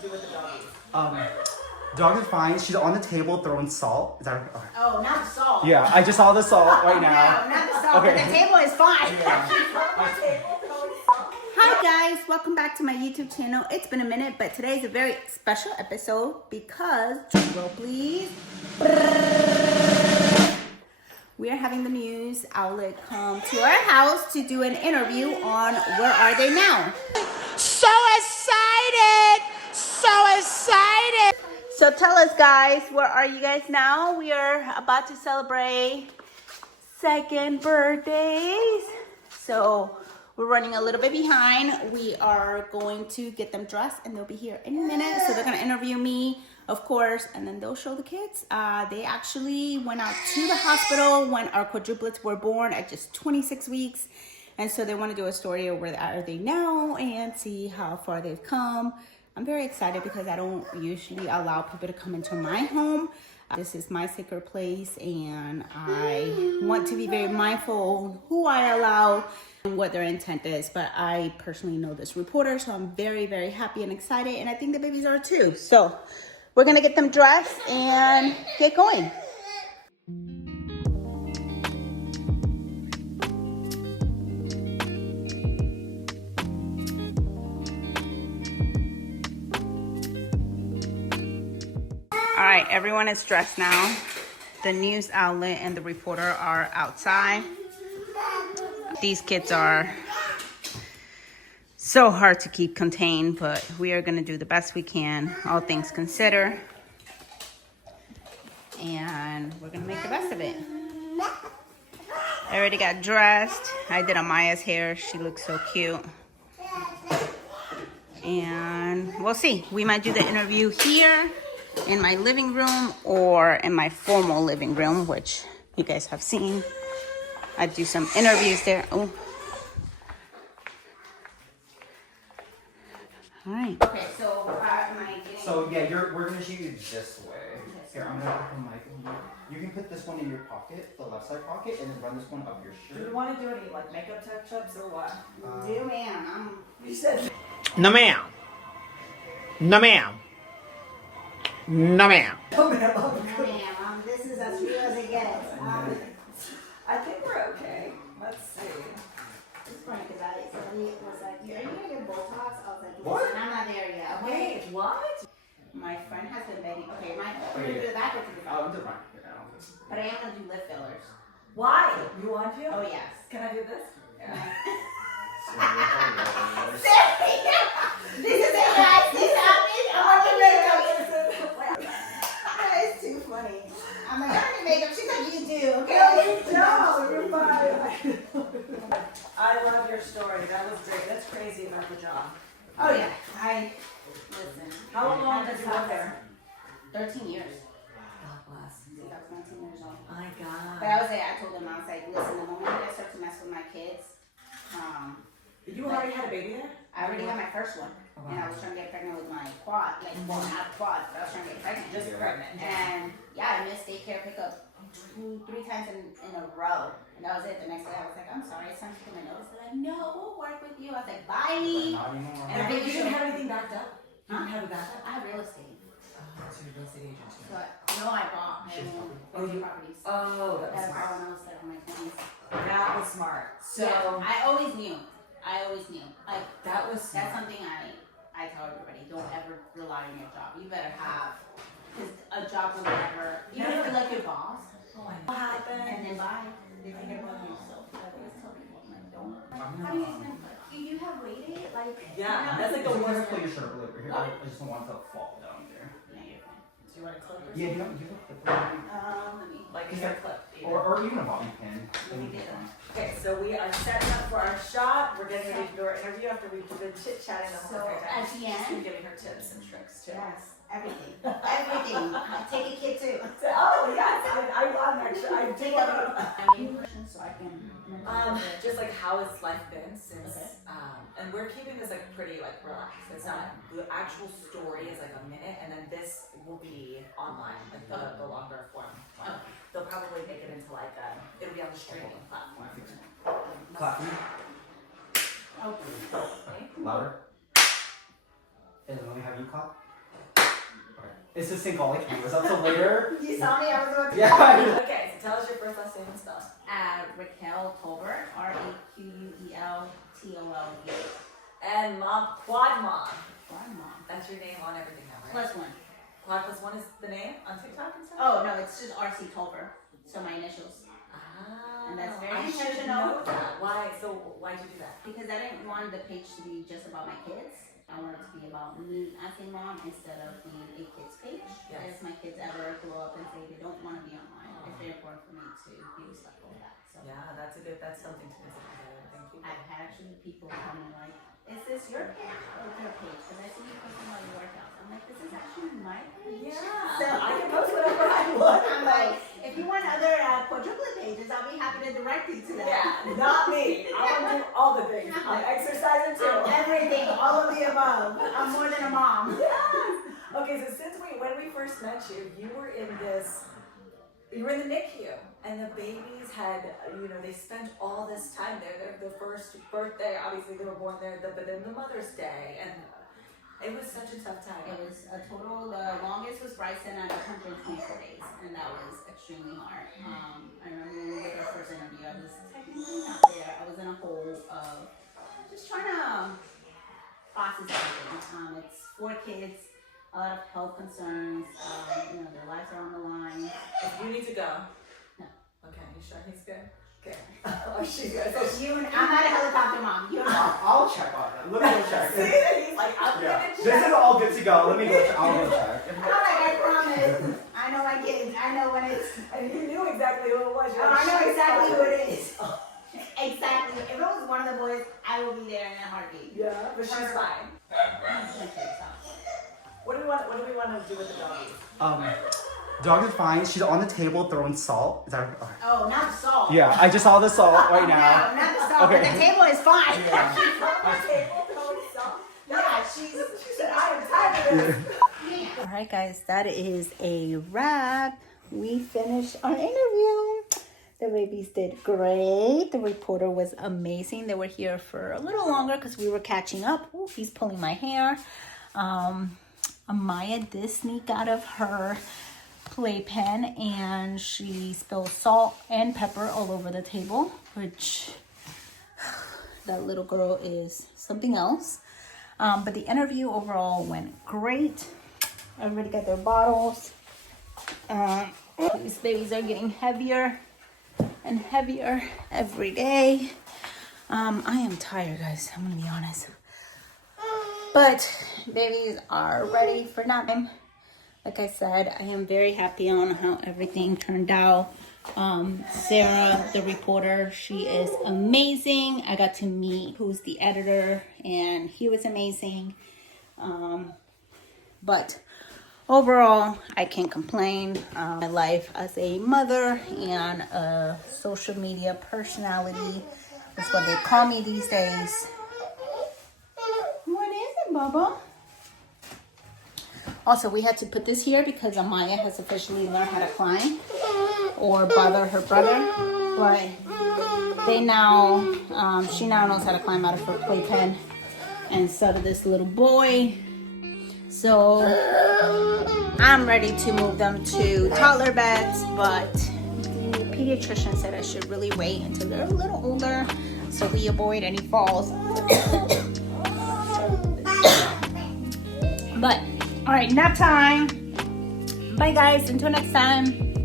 to do with the doggies? Dog is fine. She's on the table throwing salt. Is that okay? Oh, not the salt. Yeah, I just saw the salt right now. No, not the salt. Okay. But the table is fine. Yeah. Hi guys, welcome back to my YouTube channel. It's been a minute, but today is a very special episode because, drum roll please, we are having the news outlet come to our house to do an interview on Where Are They Now? So excited! So excited! So tell us guys, where are you guys now? We are about to celebrate second birthdays. So we're running a little bit behind. We are going to get them dressed and they'll be here any minute. So they're gonna interview me, of course, and then they'll show the kids. They actually went out to the hospital when our quadruplets were born at just 26 weeks. And so they want to do a story of where are they now and see how far they've come. I'm very excited because I don't usually allow people to come into my home. This is my sacred place and I want to be very mindful who I allow and what their intent is. But I personally know this reporter, so I'm very, very happy and excited. And I think the babies are too. So we're gonna get them dressed and get going. All right, everyone is dressed now. The news outlet and the reporter are outside. These kids are so hard to keep contained, but we are gonna do the best we can, all things considered. And we're gonna make the best of it. I already got dressed. I did Amaya's hair. She looks so cute. And we'll see. We might do the interview here in my living room or in my formal living room, which you guys have seen. I do some interviews there. Oh. All right. Okay, so am I getting... So yeah, we're gonna shoot you this way. Here, I'm gonna put the mic in here. You can put this one in your pocket, the left side pocket, and then run this one up your shirt. Do you want to do any like makeup touch-ups or what? Do ma'am. You said No ma'am. No ma'am. No ma'am. no, ma'am. Ma'am, this is as real as it gets. I think we're okay. Let's see. It's funny because somebody was like, are you gonna get Botox? I was like, What? listen, I'm not there yet. Okay. Wait, what? My friend has been begging. Okay, we're gonna do the back or do the front? I'm just right. But I am gonna do lip fillers. Why? You want to? Oh yes. Can I do this? This is it, guys. This happened. I want your makeup. That is too funny. I'm like, I don't need makeup. She's like, you do. Okay. No, you're fine. I love your story. That was great. That's crazy about the job. Oh yeah. Listen. How long did you work there? 13 years. God bless. Since I was 19 years old. My God. But I was there. I told them, I was like, listen, the moment I start to mess with my kids, You already had a baby there? I already had my first one. Oh, wow. And I was trying to get pregnant with my quad. Like, well, not quad, but I was trying to get pregnant. Just pregnant. And yeah, I missed daycare pickup 2-3 times in a row. And that was it. The next day I was like, I'm sorry, it's time to put my notice. They're like, no, we'll work with you. I was like, bye. Not anymore. And you didn't have anything backed up? You didn't have a backup? I have real estate. Oh, so you're a real estate agent too. But no, I bought my own properties. Oh, that was That's smart. all when I was like in my 20s. That was smart. So Yeah, I always knew. Like, that was that's smart. something I tell everybody. Don't ever rely on your job. You better have, because a job will never, even if you're like your boss, Oh, I know. What happened? and then bye. They forget about you. So I always tell people, I'm like, don't. How do you explain? Do you have waited? Like, Yeah, that's like the So you worst just pull thing. your shirt up over here. I just don't want it to fall down there. No, you're fine. Do you want a clip or Yeah, something? you have the Let me. Like a hair clip. even. or even a bobby pin. Let me get them. Okay, so we are setting up for our shot. We're getting ready to do our interview after we've been chit-chatting the So whole entire time. at the She's been end, giving her tips and tricks too. yes, everything, everything. Take a kid too. Oh yes, I love actually. I Take do a love I mean, questions so I can. just like how has life been since Okay. and we're keeping this like pretty like relaxed. It's not the actual story is like a minute and then this will be online, like the longer form one. They'll probably make it into like it'll be on the streaming platform. Clap. Okay. Louder. And then let me have you clap. It's just St. Golly County. Was up till later? You saw me, I was about to Yeah. Okay, so tell us your first last name and spell. Raquel Tolver, Raqueltolv. And mom, Quad Mom. Quad Mom. That's your name on everything now, right? +1. Quad plus one is the name on TikTok and stuff? Oh, no, it's just RC Tolver. So my initials. Ah, And that's very I should intentional. know that. Why? So why'd you do that? Because I didn't want the page to be just about my kids. I wanted it to be about me as a mom instead of being a kids page. Yes. If my kids ever grow up and say they don't want to be online, it's very important for me to be respectful of that. So Yeah, that's something to consider. Thank you. I've had actually people tell me like, is this your page or their page? Because I see you posting about your workouts. I'm like, this is actually my page. Yeah, So I can post whatever I want. I'm like, if you want other quadruplet pages, I'll be happy to direct you to that. Yeah, not me. I want to do all the things. I'm exercising too. Everything, all of the above. I'm more than a mom. Yes. Okay, so when we first met you, you were in the NICU, and the babies had, they spent all this time there. The first birthday, obviously they were born there, but then the Mother's Day, and it was such a tough time. It was a total, the longest was Bryson at 124 days, and that was extremely hard. I remember when we did our first interview, I was technically not there. I was in a hole of just trying to process everything. It's 4 kids, a lot of health concerns, their lives are on the line. If you need to go. No. Okay, you sure he's good? Okay. Oh, she's good. I'm not a helicopter mom. You're not. I'll check on it. Let me go check. See, he's like, I'm Yeah. gonna check. This is all good to go. Let me go. I'll go check. I'm like, I promise. I know my kids. I know when it's. And you knew exactly who it was. You're Oh, like, I know "She's exactly fine." who it is. Exactly. If it was one of the boys, I will be there in a heartbeat. Yeah, but she's fine. What do we want to do with the doggies? Dog is fine. She's on the table throwing salt. Is that? Oh, not the salt. Yeah, I just saw the salt right now. No, not the salt. Okay. But the table is fine. Yeah. She's on the table throwing salt. Yeah, She said, I am tired of this. All right, guys, that is a wrap. We finished our interview. The babies did great. The reporter was amazing. They were here for a little longer because we were catching up. Ooh, he's pulling my hair. Amaya did sneak out of her playpen and she spilled salt and pepper all over the table, which that little girl is something else. But the interview overall went great. Everybody got their bottles. These babies are getting heavier and heavier every day. I am tired, guys. I'm gonna be honest. But babies are ready for nap time. Like I said, I am very happy on how everything turned out. Sarah, the reporter, she is amazing. I got to meet who's the editor, and he was amazing. But overall, I can't complain. My life as a mother and a social media personality is what they call me these days. What is it, Bubba? Also, we had to put this here because Amaya has officially learned how to climb or bother her brother. But they now, she now knows how to climb out of her playpen, and so did this little boy. So I'm ready to move them to toddler beds, but the pediatrician said I should really wait until they're a little older so we avoid any falls. But all right, nap time. Bye guys, until next time.